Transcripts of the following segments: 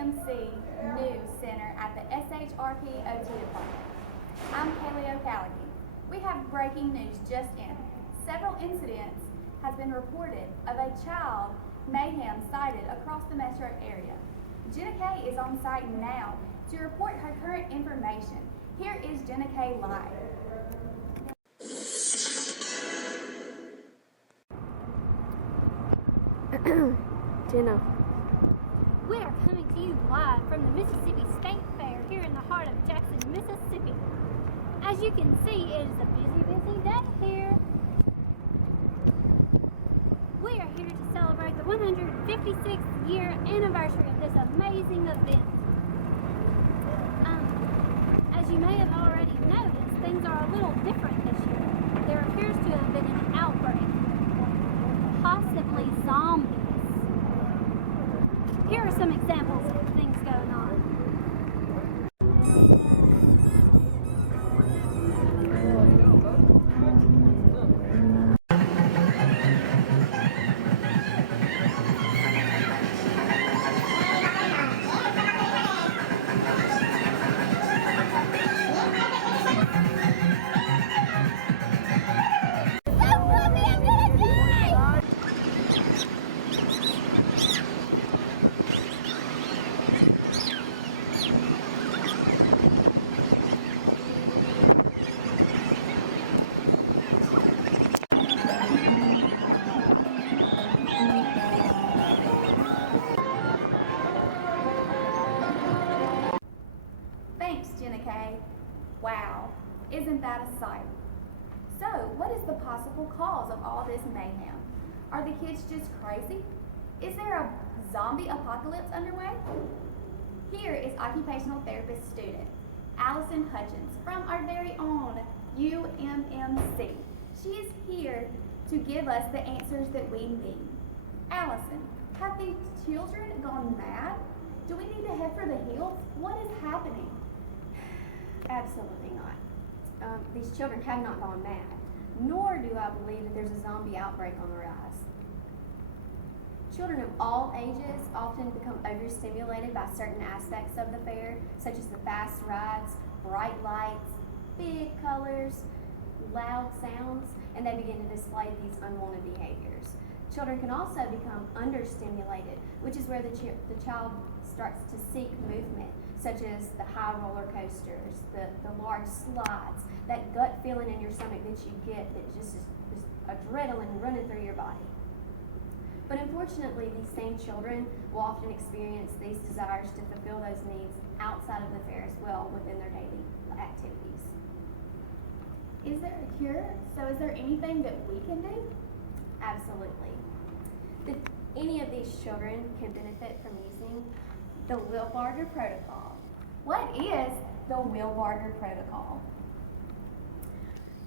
UMMC News Center at the SHRP OT department. I'm Kaylee O'Callaghan. We have breaking news just in. Several incidents has been reported of a child mayhem cited across the metro area. Jenna Kay is on site now to report her current information. Here is Jenna Kay live. Jenna. We are coming to you live from the Mississippi State Fair here in the heart of Jackson, Mississippi. As you can see, it is a busy day here. We are here to celebrate the 156th year anniversary of this amazing event. As you may have already noticed, things are a little different this year. There appears to have been an outbreak, possibly zombies. Here are some examples of things going on. Thanks, Jenna Kay. Wow, isn't that a sight? So, what is the possible cause of all this mayhem? Are the kids just crazy? Is there a zombie apocalypse underway? Here is occupational therapist student Allison Hutchins from our very own UMMC. She is here to give us the answers that we need. Allison, have these children gone mad? Do we need to head for the hills? What is happening? Absolutely not. These children have not gone mad, nor do I believe that there's a zombie outbreak on the rise. Children of all ages often become overstimulated by certain aspects of the fair, such as the fast rides, bright lights, big colors, loud sounds, and they begin to display these unwanted behaviors. Children can also become understimulated, which is where the child starts to seek movement, such as the high roller coasters, the large slides, that gut feeling in your stomach that you get that just is adrenaline running through your body. But unfortunately, these same children will often experience these desires to fulfill those needs outside of the fair as well within their daily activities. Is there a cure? So is there anything that we can do? Absolutely. Any of these children can benefit from using the Wilbarger Protocol. What is the Wilbarger Protocol?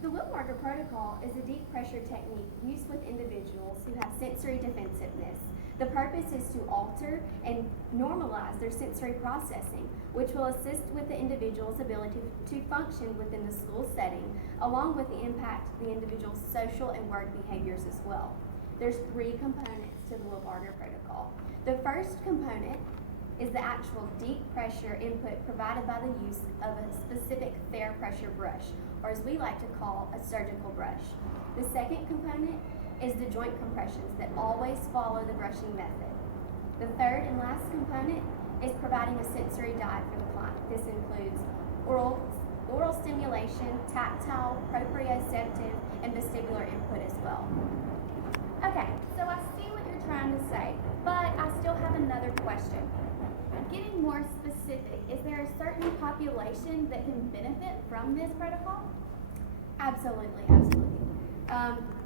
The Wilbarger Protocol is a deep pressure technique used with individuals who have sensory defensiveness. The purpose is to alter and normalize their sensory processing, which will assist with the individual's ability to function within the school setting, along with the impact the individual's social and work behaviors as well. There's 3 components to the Wilbarger Protocol. The first component is the actual deep pressure input provided by the use of a specific fair pressure brush, or as we like to call a surgical brush. The second component is the joint compressions that always follow the brushing method. The third and last component is providing a sensory diet for the client. This includes oral stimulation, tactile, proprioceptive, and vestibular input as well. Okay, so I see what you're trying to say, but I still have another question. Getting more specific, is there a certain population that can benefit from this protocol? Absolutely.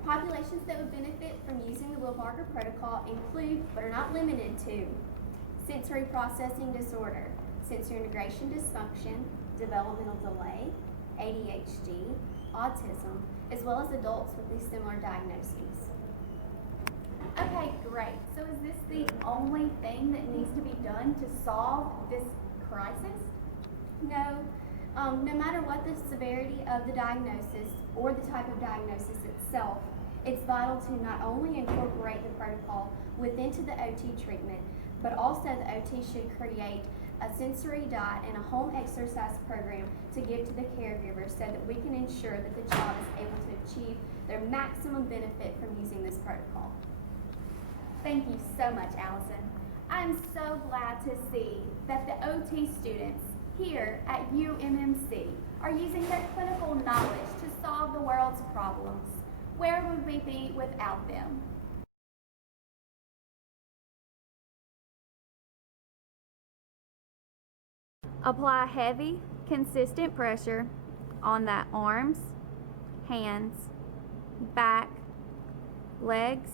Populations that would benefit from using the Wilbarger Protocol include, but are not limited to, sensory processing disorder, sensory integration dysfunction, developmental delay, ADHD, autism, as well as adults with these similar diagnoses. Okay, great. So is this the only thing that needs to be done to solve this crisis? No. No matter what the severity of the diagnosis or the type of diagnosis itself, it's vital to not only incorporate the protocol within the OT treatment, but also the OT should create a sensory diet and a home exercise program to give to the caregiver so that we can ensure that the child is able to achieve their maximum benefit from using this protocol. Thank you so much, Allison. I'm so glad to see that the OT students here at UMMC are using their clinical knowledge to solve the world's problems. Where would we be without them? Apply heavy, consistent pressure on the arms, hands, back, legs,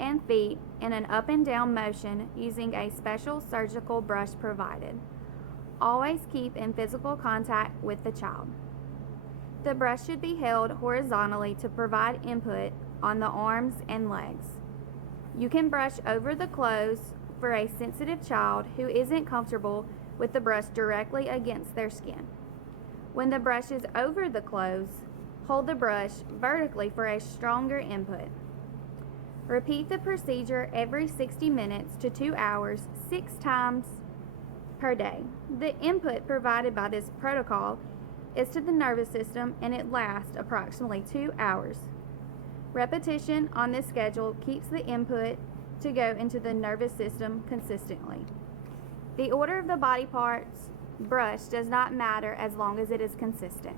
and feet in an up and down motion using a special surgical brush provided. Always keep in physical contact with the child. The brush should be held horizontally to provide input on the arms and legs. You can brush over the clothes for a sensitive child who isn't comfortable with the brush directly against their skin. When the brush is over the clothes, hold the brush vertically for a stronger input. Repeat the procedure every 60 minutes to 2 hours, 6 times per day. The input provided by this protocol is to the nervous system and it lasts approximately 2 hours. Repetition on this schedule keeps the input to go into the nervous system consistently. The order of the body parts brushed does not matter as long as it is consistent.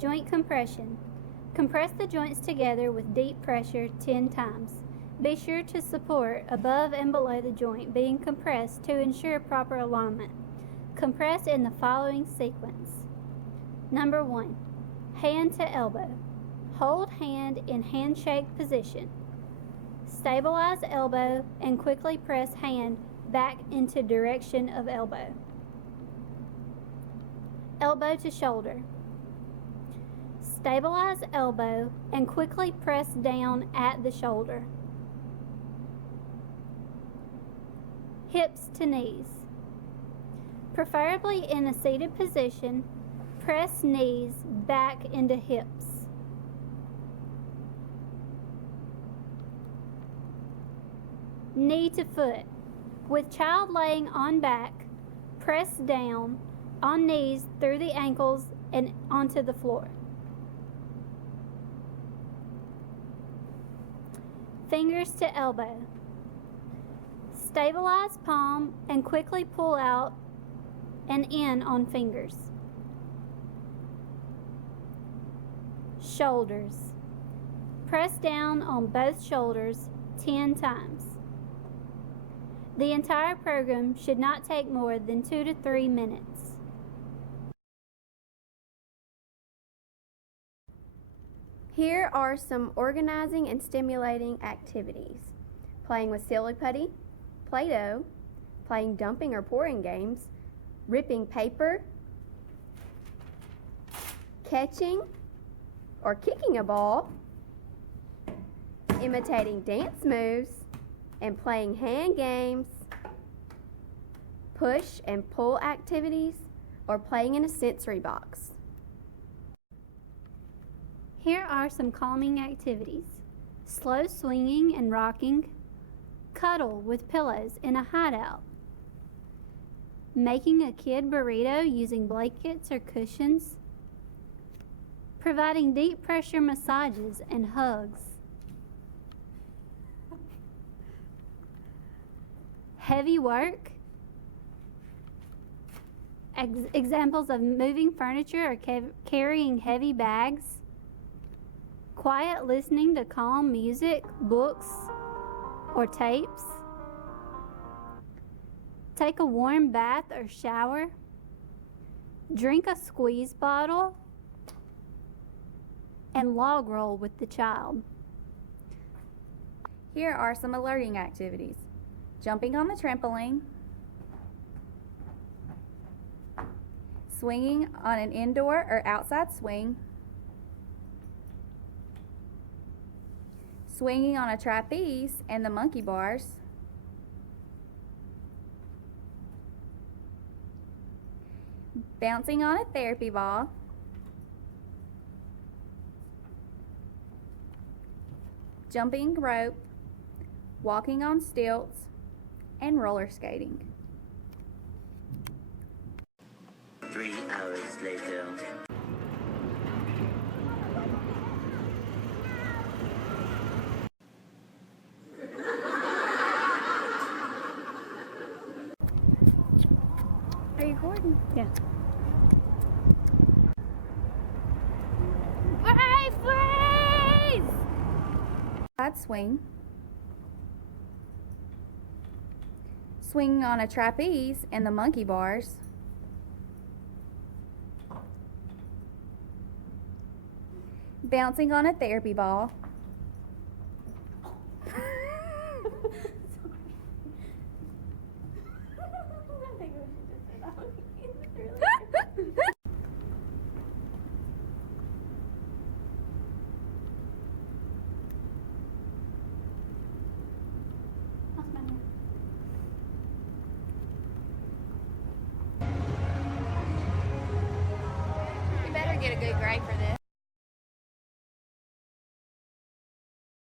Joint compression. Compress the joints together with deep pressure 10 times. Be sure to support above and below the joint being compressed to ensure proper alignment. Compress in the following sequence. Number 1. Hand to elbow. Hold hand in handshake position. Stabilize elbow and quickly press hand back into direction of elbow. Elbow to shoulder. Stabilize elbow and quickly press down at the shoulder. Hips to knees. Preferably in a seated position, press knees back into hips. Knee to foot. With child laying on back, press down on knees through the ankles and onto the floor. Fingers to elbow. Stabilize palm and quickly pull out and in on fingers. Shoulders. Press down on both shoulders 10 times. The entire program should not take more than 2 to 3 minutes. Here are some organizing and stimulating activities. Playing with silly putty, Play-Doh, playing dumping or pouring games, ripping paper, catching or kicking a ball, imitating dance moves, and playing hand games, push and pull activities, or playing in a sensory box. Here are some calming activities. Slow swinging and rocking, cuddle with pillows in a hideout, making a kid burrito using blankets or cushions, providing deep pressure massages and hugs, heavy work, examples of moving furniture or carrying heavy bags, quiet listening to calm music, books, or tapes, take a warm bath or shower, drink a squeeze bottle, and log roll with the child. Here are some alerting activities. Jumping on the trampoline, swinging on an indoor or outside swing, swinging on a trapeze and the monkey bars, bouncing on a therapy ball, jumping rope, walking on stilts, and roller skating. 3 hours later. Are you recording? Yeah. Brave, freeze! Side swing. Swinging on a trapeze and the monkey bars. Bouncing on a therapy ball. You better get a good grade for this.